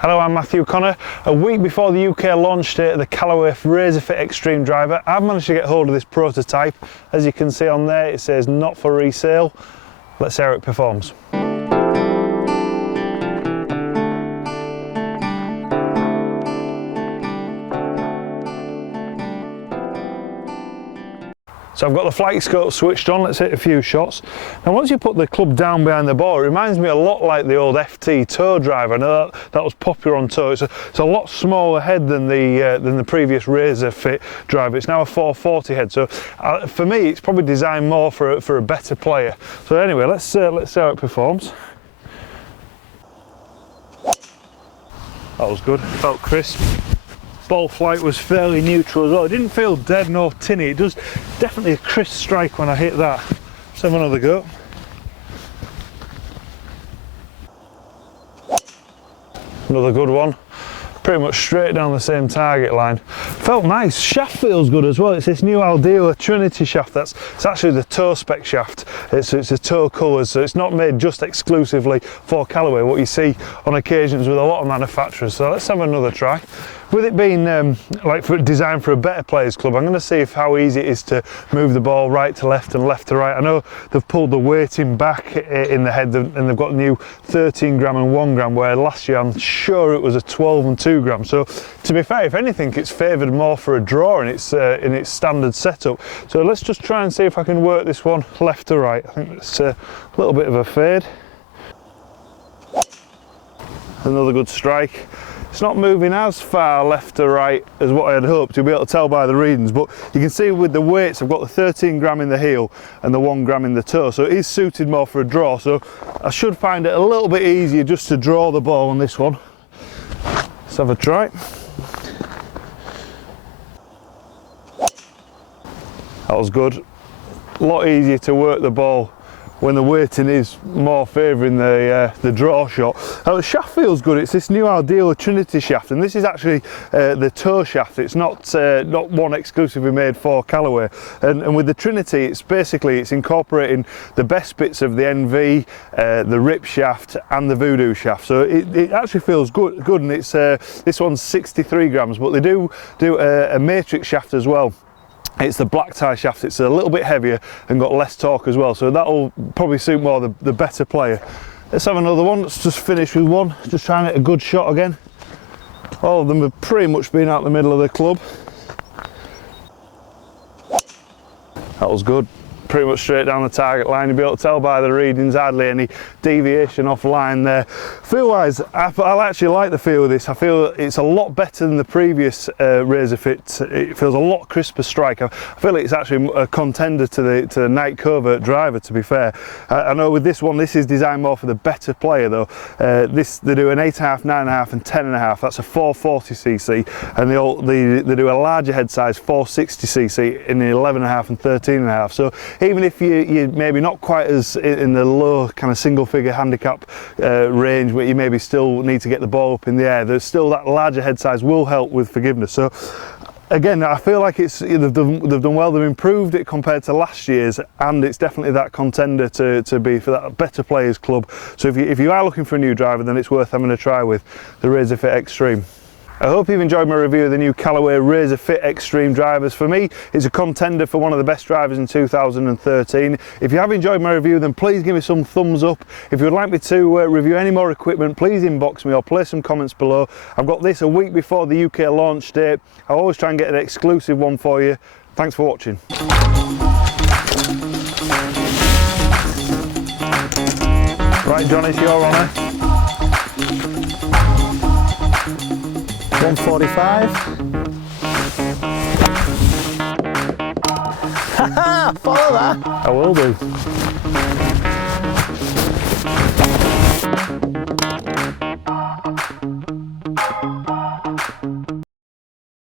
Hello, I'm Matthew Conner. A week before the UK launch date of the Callaway Razr Xtreme driver, I've managed to get hold of this prototype. As you can see on there, it says not for resale. Let's see how it performs. So I've got the flight scope switched on, let's hit a few shots. Now once you put the club down behind the ball, it reminds me a lot like the old FT toe driver. I know that was popular on tour. It's a lot smaller head than the previous Razr fit driver. It's now a 440 head, so for me it's probably designed more for a better player. So anyway, let's see how it performs. That was good, felt crisp. Ball flight was fairly neutral as well. It didn't feel dead nor tinny. It does definitely a crisp strike when I hit that. Let's have another go. Another good one. Pretty much straight down the same target line. Felt nice. Shaft feels good as well. It's this new Aldila Trinity shaft. It's actually the toe spec shaft. It's a toe colours, so it's not made just exclusively for Callaway, what you see on occasions with a lot of manufacturers. So let's have another try. With it being designed for a better players club, I'm going to see how easy it is to move the ball right to left and left to right. I know they've pulled the weighting back in the head and they've got new 13 gram and 1 gram, where last year I'm sure it was a 12 and 2 gram. So to be fair, if anything, it's favoured more for a draw in its standard setup. So let's just try and see if I can work this one left to right. I think it's a little bit of a fade. Another good strike. It's not moving as far left to right as what I had hoped. You'll be able to tell by the readings, but you can see with the weights I've got the 13 gram in the heel and the 1 gram in the toe, so it is suited more for a draw, so I should find it a little bit easier just to draw the ball on this one. Let's have a try. That was good. A lot easier to work the ball when the weighting is more favouring the draw shot. The shaft feels good. It's this new Aldila Trinity shaft, and this is actually the toe shaft. It's not one exclusively made for Callaway. And with the Trinity, it's incorporating the best bits of the NV, the Rip shaft, and the Voodoo shaft. So it actually feels good. And it's this one's 63 grams, but they do a matrix shaft as well. It's the black tie shaft. It's a little bit heavier and got less torque as well, so that'll probably suit more the better player. Let's have another one. Let's just finish with one, just trying to get a good shot again. All of them have pretty much been out the middle of the club. That was good. Pretty much straight down the target line. You'll be able to tell by the readings, hardly any deviation off line there. Feel wise, I actually like the feel of this. I feel it's a lot better than the previous Razr fit. It feels a lot crisper strike. I feel like it's actually a contender to the Night Covert driver, to be fair. I know with this one, this is designed more for the better player though. They do an 8.5, 9.5 and 10.5. That's a 440cc, and they do a larger head size 460cc in the 11.5 and 13.5. So even if you're maybe not quite as in the low kind of single figure handicap range, where you maybe still need to get the ball up in the air, there's still that larger head size will help with forgiveness. So again, I feel like they've done well. They've improved it compared to last year's, and it's definitely that contender to be for that better players club. So if you are looking for a new driver, then it's worth having a try with the Razr Xtreme. I hope you've enjoyed my review of the new Callaway Razr Xtreme drivers. For me, it's a contender for one of the best drivers in 2013. If you have enjoyed my review, then please give me some thumbs up. If you would like me to review any more equipment, please inbox me or place some comments below. I've got this a week before the UK launch date. I'll always try and get an exclusive one for you. Thanks for watching. Right, John, it's your honour. 145. Haha, follow that. I will do.